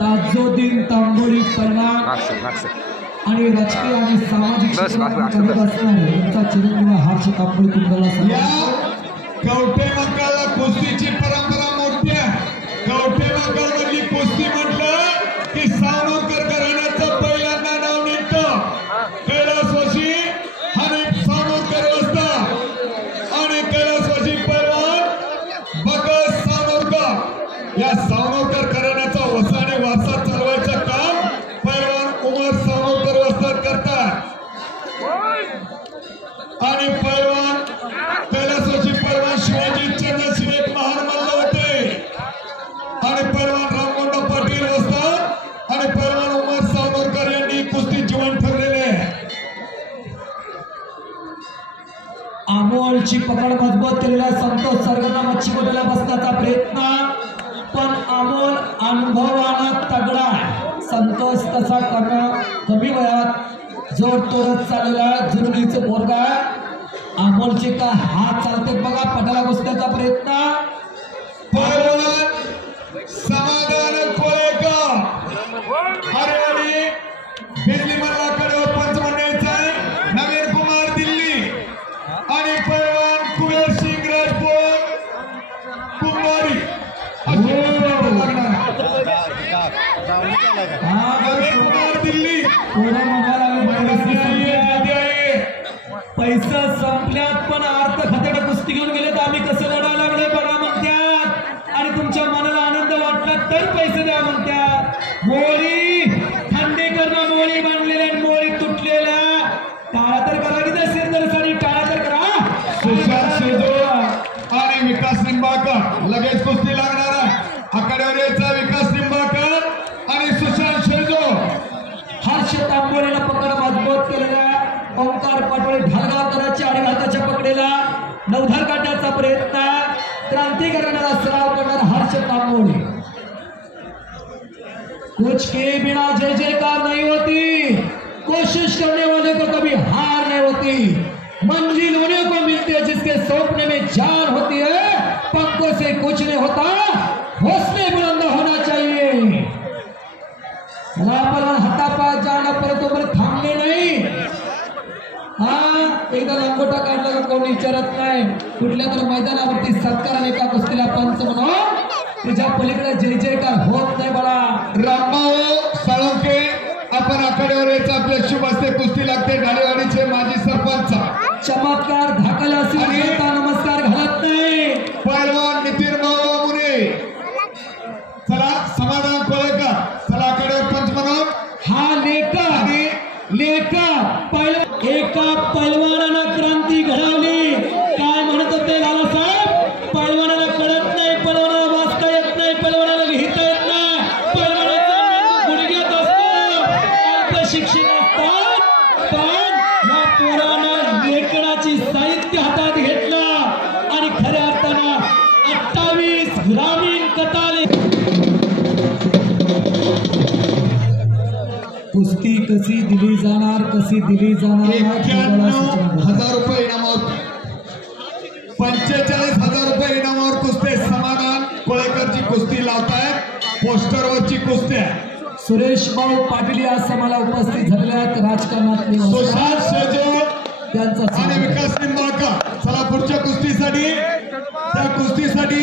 ताजुद्दीन तांबोळी परिणाम आणि राजकीय आणि सामाजिक क्षेत्रात चिरंजीव हर्ष तांबोळी कुंडला कवठे मंगळला कुस्तीची परंपरा मोठी आहे। कवठे मंगळमधली कुस्ती म्हटलं की सावरकर घराण्याचं पहिल्यांदा नाव निघतं। कैलासवासी आणि सावरकर वस्ता आणि कैलासवासी पैलवान बकस सावरकर या सावरकर घराण्याचा वसाने वारसा चालवायचं काम पैलवान उमर सावरकर वस्तात करतात आणि पैलवान कैलासवासी पैलवान शिवाजी चंद्रशिव एक महान मल्ल होते आणि पैलवान रामगोंडा पाटील वस्तात आणि पैलवान उमर सावरकर यांनी कुस्ती जीवन ठेवलेले आहे। अमोलची पकड मजबूत केलेला संतोष सरगना मच्छीकोटेला बसण्याचा प्रयत्न पण अमोल अनुभवानं तगडा संतोष तसा कमी वयात जोर तोडत चाललेला जुर्गीचं पोरगा अमोलचे का हात चालते बघा पटाला बसण्याचा प्रयत्न पैलवान समाधान कोळेकर हरियाणी बिजली मल्लाकडे पंच मंडळाचा आहे नवीन कुमार दिल्ली आणि पैलवान कुबेर सिंग राजपूत कुमारी कुमार दिल्ली पैसा संपल्यात पण अर्थ खात्याकडे कुस्ती घेऊन गेले तर आम्ही कसं लढायला लागले बघा म्हणतात आणि तुमच्या मनाला आनंद वाटला तर पैसे द्या म्हणतात। मोळी थंडी करणं मोळी बांधलेल्या मोळी तुटलेल्या टाळा तर करा की असेल तर साडी टाळा तर करा। सुशांत शेजो आणि विकास निंबाळकर लगेच कुस्ती लागणार आहे। आकड्यावरचा विकास निंबाळकर आणि सुशांत शेजो हर्ष तांबोळीला पकड मजबूत केलेल्या ओंकार पाटोळे ढालगावकरांच्या आणि हाताच्या पकडेला नवधार काढण्याचा प्रयत्न क्रांतिकारकांना सराव करणारा हर्ष तांबोळी कुछ के बिना जय जयकार नहीं होती कोशिश करने वाले को कभी हार नहीं होती मंजिल उन्हें को मिलती है जिसके सपने में जान होती है पंखों से कुछ नहीं होता हौसले बुलंद होना चाहिए। हातापात जाणं परंतु थांबले नाही एकदा लंगोटा काढला का कोणी विचारत नाही कुठल्या तर मैदानावरती सत्कार एका कुस्तीला पंच म्हणून तुझ्या पलीकडे जय जयकार होत नाही बाळा। रामभाऊ साळुंके आपण आकड्यावर यायचं आपल्या शुभ हस्ते कुस्ती लागते ढालेवाडीचे माजी सरपंच चमत्कार धाकले असेल नमस्कार घालत नाही पैलवान नितीन भाऊ मुने चला समाधान कोळेकर चला आकड्यावर पंच म्हणून हा लेखा एका पैलवानानं क्रांती घडवली काय म्हणत होते लालासाहेब पैलवानाला कळत नाही पैलवानाला वाचता येत नाही पैलवानाला लिहिता येत नाही पैलवानाचा गुडघ्यात असतो शिक्षण असतात पण या पोरानं लेखनाची साहित्य हातात घेतलं आणि खऱ्या अर्थानं 28 ग्रामीण कथाले कुस्ती कशी दिली जाणार 91,000 रुपये इनामावर 45,000 रुपये इनामावर कुस्ती समाधान कोळेकरची कुस्ती लावतायत पोस्टरवरची कुस्ती आहे। सुरेश भाऊ पाटील या समाला उपस्थित झालेल्या राजकारणातले सुशांत शेजो त्यांचा आणि विकास निंबाळकर चला पुढच्या कुस्तीसाठी त्या कुस्तीसाठी